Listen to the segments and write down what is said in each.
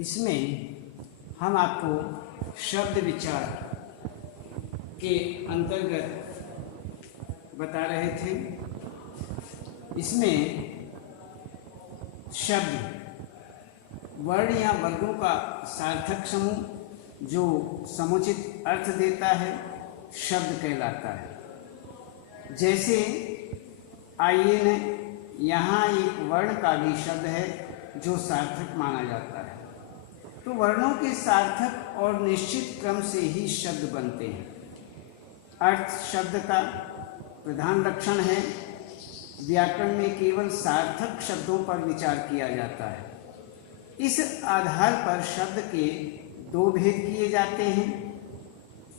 इसमें हम आपको शब्द विचार के अंतर्गत बता रहे थे। इसमें शब्द वर्ण या वर्गों का सार्थक समूह जो समुचित अर्थ देता है शब्द कहलाता है। जैसे आइए न, यहाँ एक वर्ण का भी शब्द है जो सार्थक माना जाता है। तो वर्णों के सार्थक और निश्चित क्रम से ही शब्द बनते हैं। अर्थ शब्द का प्रधान लक्षण है। व्याकरण में केवल सार्थक शब्दों पर विचार किया जाता है। इस आधार पर शब्द के दो भेद किए जाते हैं,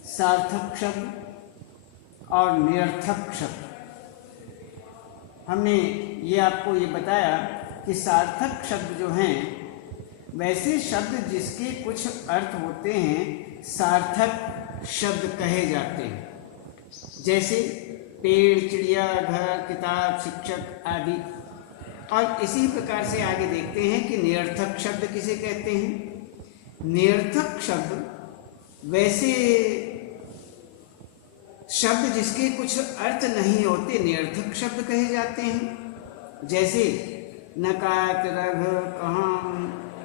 सार्थक शब्द और निरर्थक शब्द। हमने ये आपको ये बताया कि सार्थक शब्द जो हैं वैसे शब्द जिसके कुछ अर्थ होते हैं सार्थक शब्द कहे जाते हैं। जैसे पेड़, चिड़िया, घर, किताब, शिक्षक आदि। और इसी प्रकार से आगे देखते हैं कि निरर्थक शब्द किसे कहते हैं। निरर्थक शब्द वैसे शब्द जिसके कुछ अर्थ नहीं होते निरर्थक शब्द कहे जाते हैं। जैसे नकात, रघ, कहां,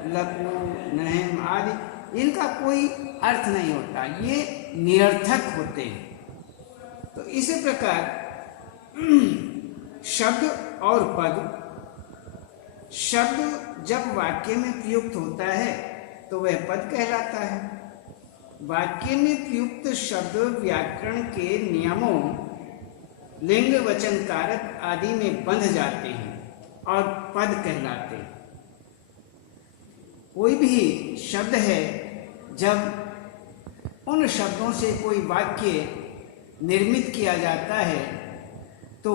लकू, नहम आदि, इनका कोई अर्थ नहीं होता, ये निरर्थक होते हैं। तो इसी प्रकार शब्द और पद, शब्द जब वाक्य में प्रयुक्त होता है तो वह पद कहलाता है। वाक्य में प्रयुक्त शब्द व्याकरण के नियमों लिंग, वचन, कारक आदि में बंध जाते हैं और पद कहलाते हैं। कोई भी शब्द है, जब उन शब्दों से कोई वाक्य निर्मित किया जाता है तो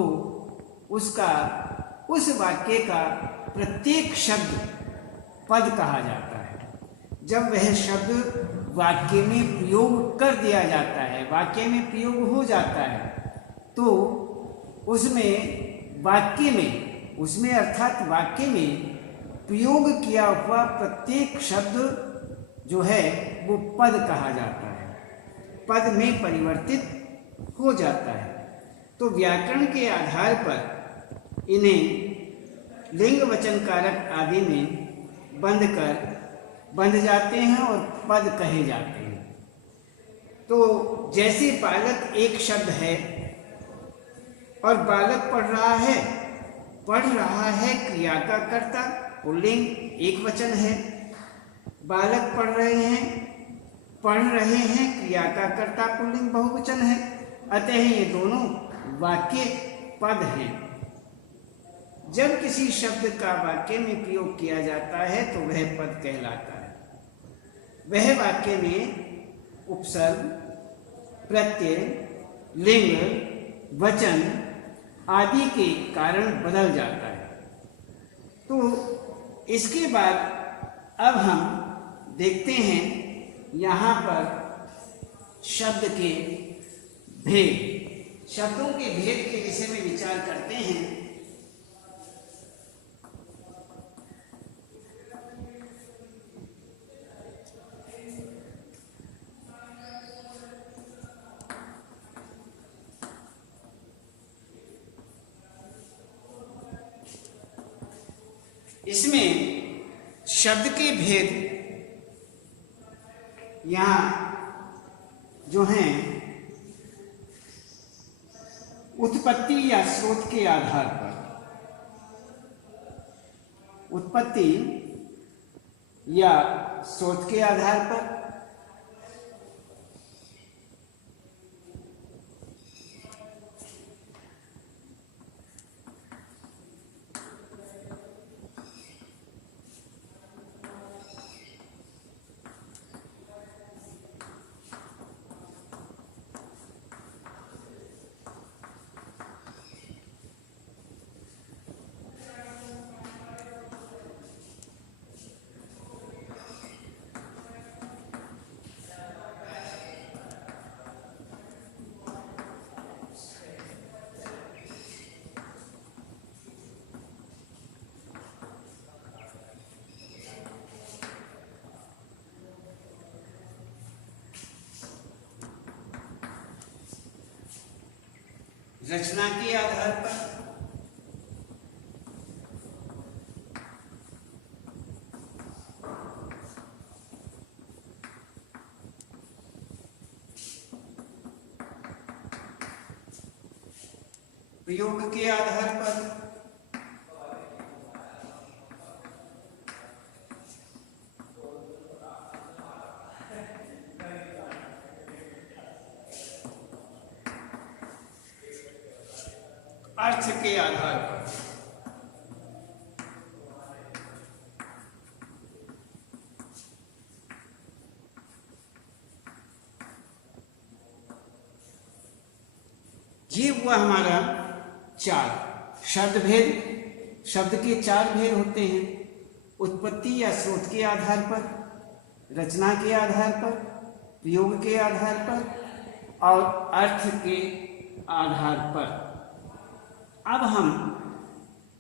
उसका, उस वाक्य का प्रत्येक शब्द पद कहा जाता है। जब वह शब्द वाक्य में प्रयोग कर दिया जाता है, वाक्य में प्रयोग हो जाता है, तो उसमें वाक्य में, उसमें अर्थात वाक्य में प्रयोग किया हुआ प्रत्येक शब्द जो है वो पद कहा जाता है, पद में परिवर्तित हो जाता है। तो व्याकरण के आधार पर इन्हें लिंग, वचन, कारक आदि में बंध जाते हैं और पद कहे जाते हैं। तो जैसे बालक एक शब्द है और बालक पढ़ रहा है क्रिया का कर्ता पुल्लिंग एक वचन है। बालक पढ़ रहे हैं क्रिया का कर्ता पुल्लिंग बहुवचन है। अतः ये दोनों वाक्य पद हैं। जब किसी शब्द का वाक्य में प्रयोग किया जाता है तो वह पद कहलाता है। वह वाक्य में उपसर्ग, प्रत्यय, लिंग, वचन आदि के कारण बदल जाता है। तो इसके बाद अब हम देखते हैं यहाँ पर शब्द के भेद, शब्दों के भेद के विषय में विचार करते हैं। इसमें शब्द के भेद यहाँ जो हैं उत्पत्ति या स्रोत के आधार पर, उत्पत्ति या स्रोत के आधार पर रचना के आधार पर, प्रयोग के आधार पर, अर्थ के आधार पर। ये हुआ हमारा चार शब्द भेद। शब्द के चार भेद होते हैं, उत्पत्ति या स्रोत के आधार पर, रचना के आधार पर, प्रयोग के आधार पर और अर्थ के आधार पर। अब हम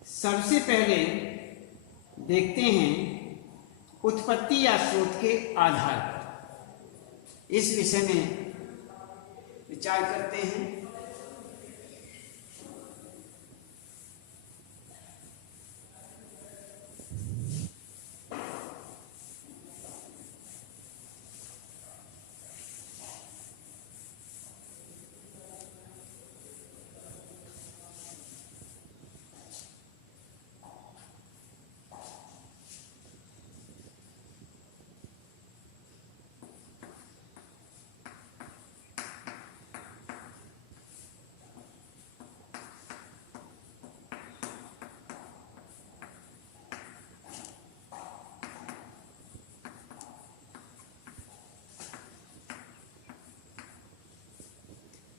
सबसे पहले देखते हैं उत्पत्ति या स्रोत के आधार पर। इस विषय में विचार करते हैं।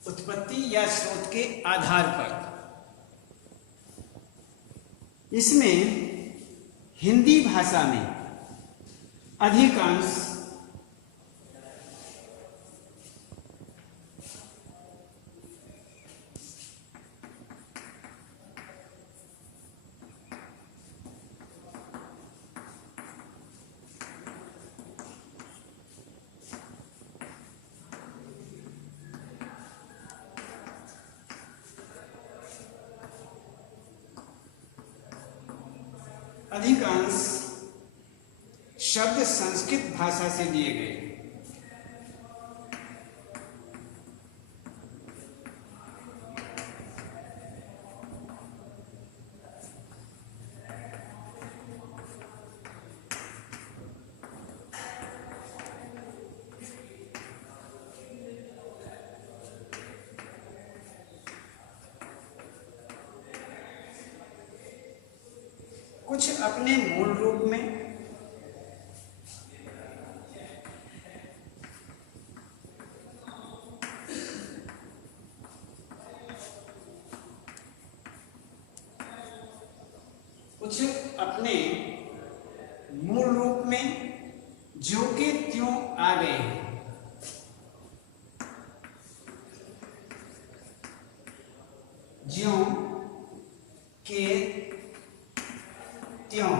उत्पत्ति या स्रोत के आधार पर। इसमें हिंदी भाषा में अधिकांश शब्द संस्कृत भाषा से लिए गए। कुछ अपने मूल रूप में, कुछ अपने मूल रूप में जो के त्यों आ गए हैं। ज्यों के त्यों।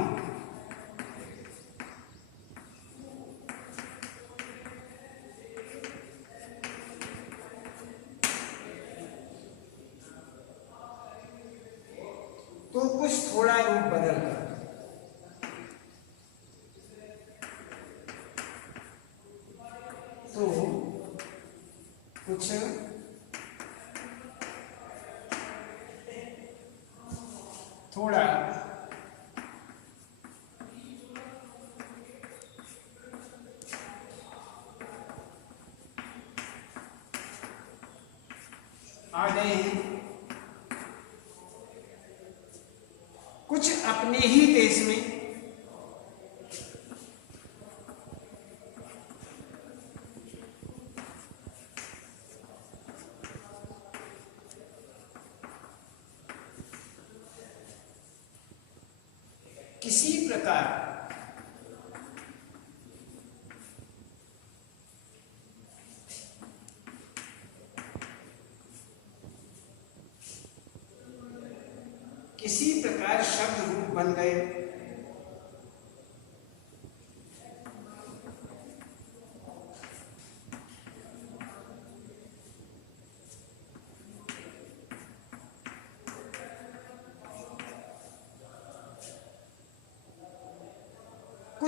तो कुछ थोड़ा रूप बदल कर, तो कुछ थोड़ा आ गए हैं। कुछ अपने ही देश में किसी प्रकार शब्द रूप बन गए।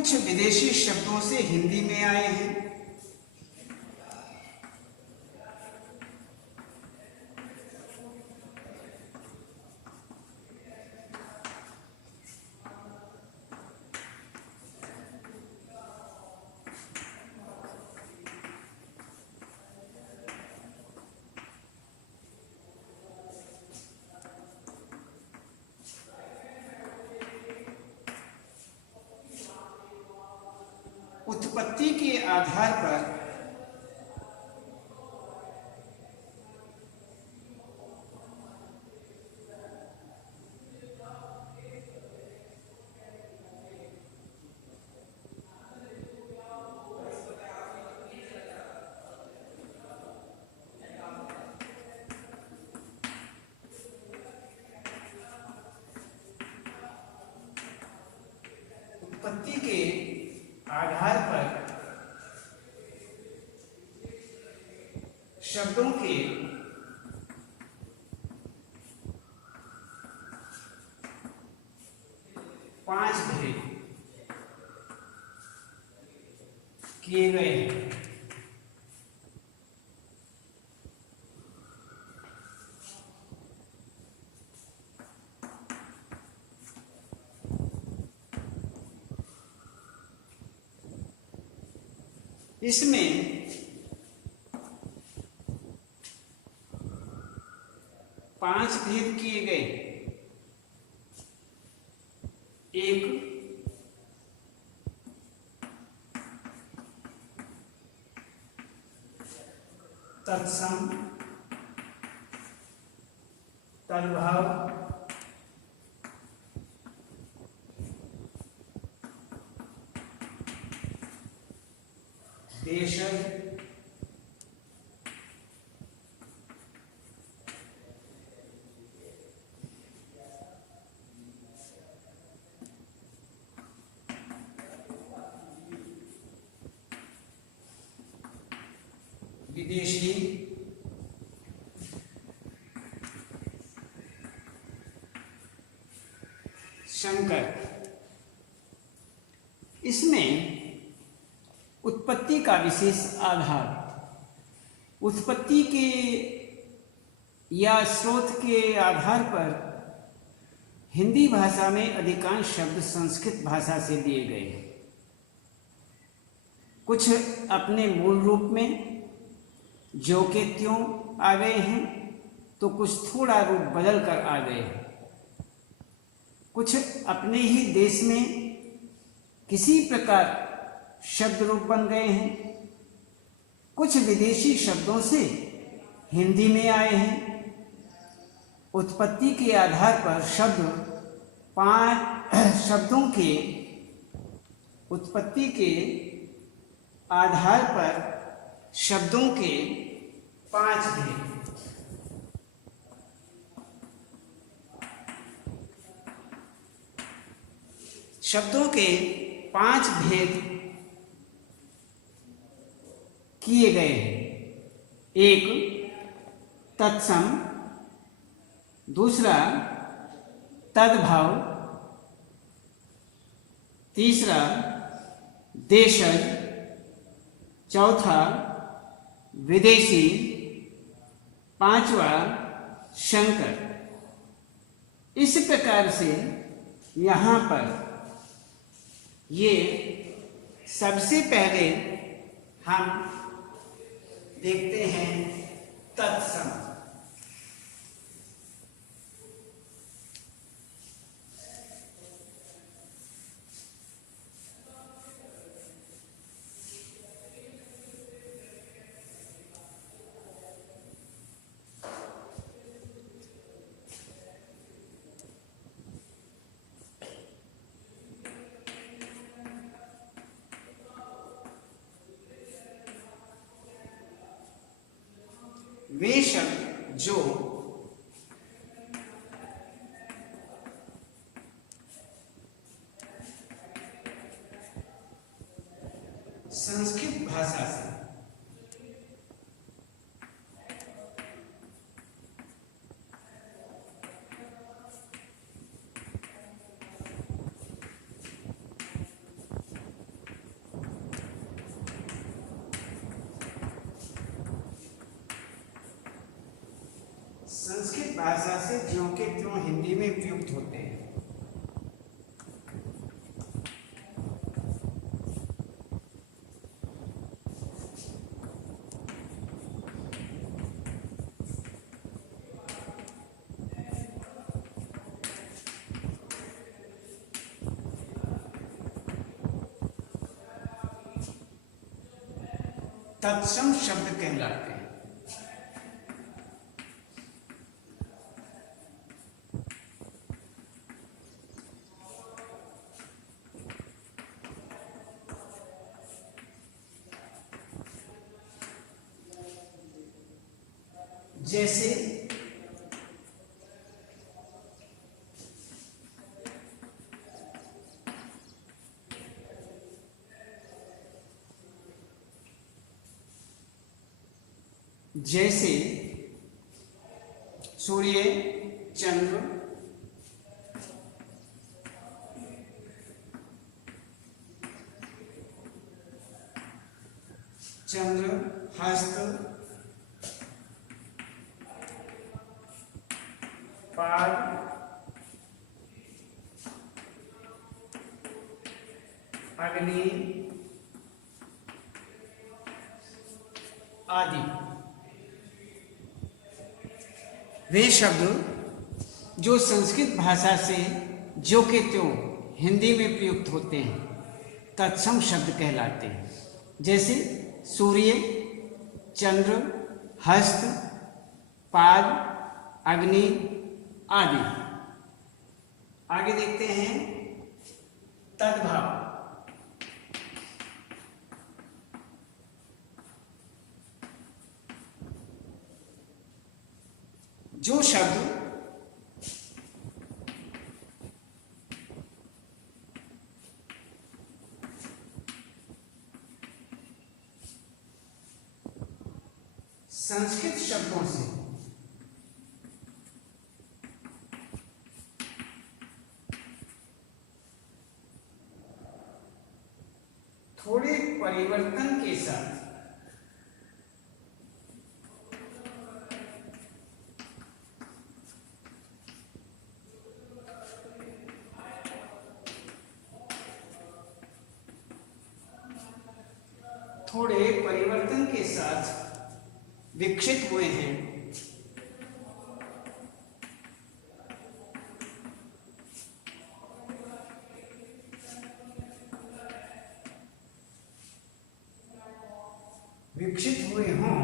कुछ विदेशी शब्दों से हिंदी में आए हैं। उत्पत्ति के आधार पर उत्पत्ति के आधार पर शब्दों के पांच भेद किए गए हैं। इसमें पांच भेद किए गए। एक, तत्सम, तद्भव, देशज, विदेशी, संकर। इसमें उत्पत्ति का विशेष आधार, उत्पत्ति के या स्रोत के आधार पर हिंदी भाषा में अधिकांश शब्द संस्कृत भाषा से लिए गए हैं। कुछ अपने मूल रूप में जो के त्यों आ गए हैं, तो कुछ थोड़ा रूप बदल कर आ गए हैं। कुछ अपने ही देश में किसी प्रकार शब्द रूप बन गए हैं। कुछ विदेशी शब्दों से हिंदी में आए हैं। उत्पत्ति के आधार पर उत्पत्ति के आधार पर शब्दों के पांच भेद। शब्दों के पांच भेद किए गए हैं। एक, तत्सम, दूसरा तद्भव, तीसरा देशज, चौथा विदेशी, पांचवा संकर। इस प्रकार से यहाँ पर ये सबसे पहले हम देखते हैं तत्सम। वे शब्द जो संस्कृत भाषा से भाषा से ज्यों के त्यों हिंदी में प्रयुक्त होते हैं। तत्सम शब्द कहलाते हैं। जैसे जैसे सूर्य, चंद्र, हस्त, पाद, अग्नि आदि वे शब्द जो संस्कृत भाषा से ज्यों के त्यों हिंदी में प्रयुक्त होते हैं तत्सम शब्द कहलाते हैं। जैसे सूर्य, चंद्र, हस्त, पाद, अग्नि आदि। आगे देखते हैं तद्भाव। जो शब्द संस्कृत शब्दों से थोड़े परिवर्तन के साथ विकसित हुए हैं, हों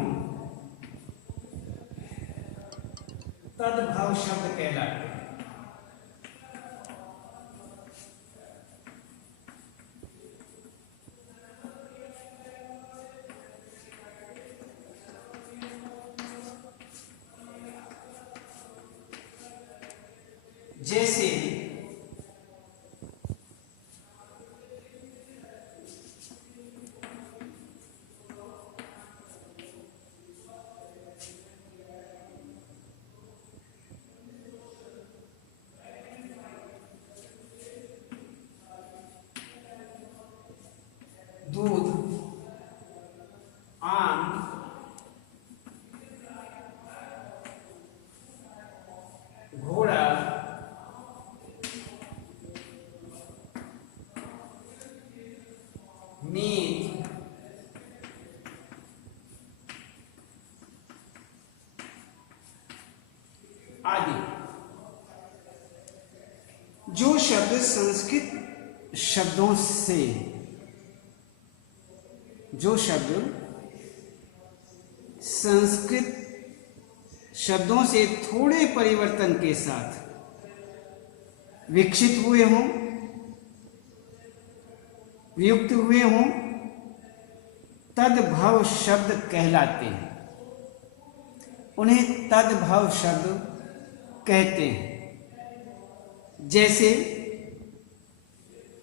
तद्भाव शब्द कहलाते हैं। जैसे दूध, आम, घोड़ा, मीट, आदि। जो शब्द संस्कृत शब्दों से थोड़े परिवर्तन के साथ विकसित हुए हों, प्रयुक्त हुए हों, तद्भाव शब्द कहलाते हैं। उन्हें तद्भाव शब्द कहते हैं। जैसे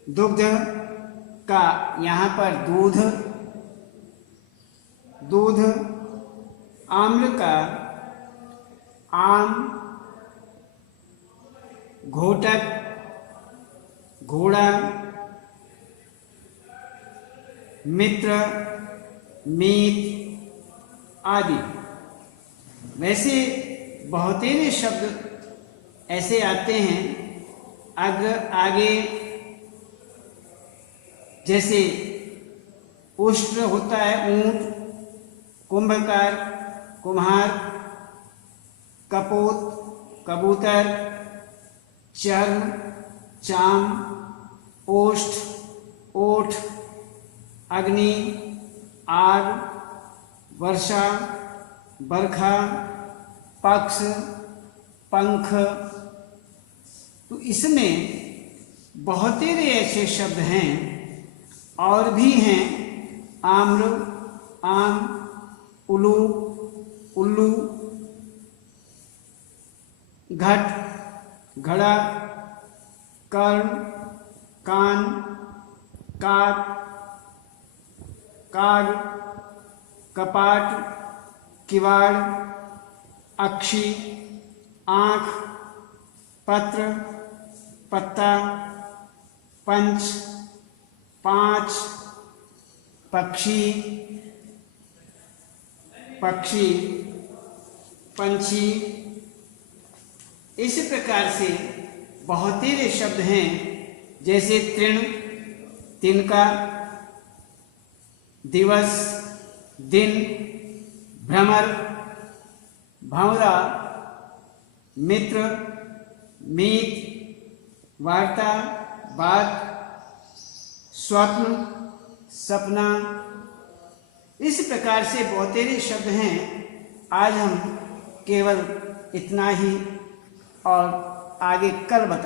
दुग्ध का यहाँ पर दूध, आम्ल का आम, घोटक, घोड़ा, मित्र, मीत आदि। वैसे बहुतेरे शब्द ऐसे आते हैं आगे, जैसे उष्ट्र होता है ऊंट, कुंभकार कुम्हार, कपोत कबूतर, चर्म चाम, ओष्ठ ओठ, अग्नि आग, वर्षा बरखा, पक्ष पंख। तो इसमें बहुतेरे ऐसे शब्द हैं और भी हैं, आम्र आम, उल्लू उल्लू, घट घड़ा, कर्ण कान, काक काग, कपाट किवाड़, अक्षी आँख, पत्र पत्ता, पंच पाँच, पक्षी पक्षी पंछी। इस प्रकार से बहुतेरे शब्द हैं, जैसे तृण तिनका, दिवस दिन, भ्रमर भंवरा, मित्र मीत, वार्ता बात, स्वप्न सपना। इस प्रकार से बहुतेरे शब्द हैं। आज हम केवल इतना ही और आगे कल बता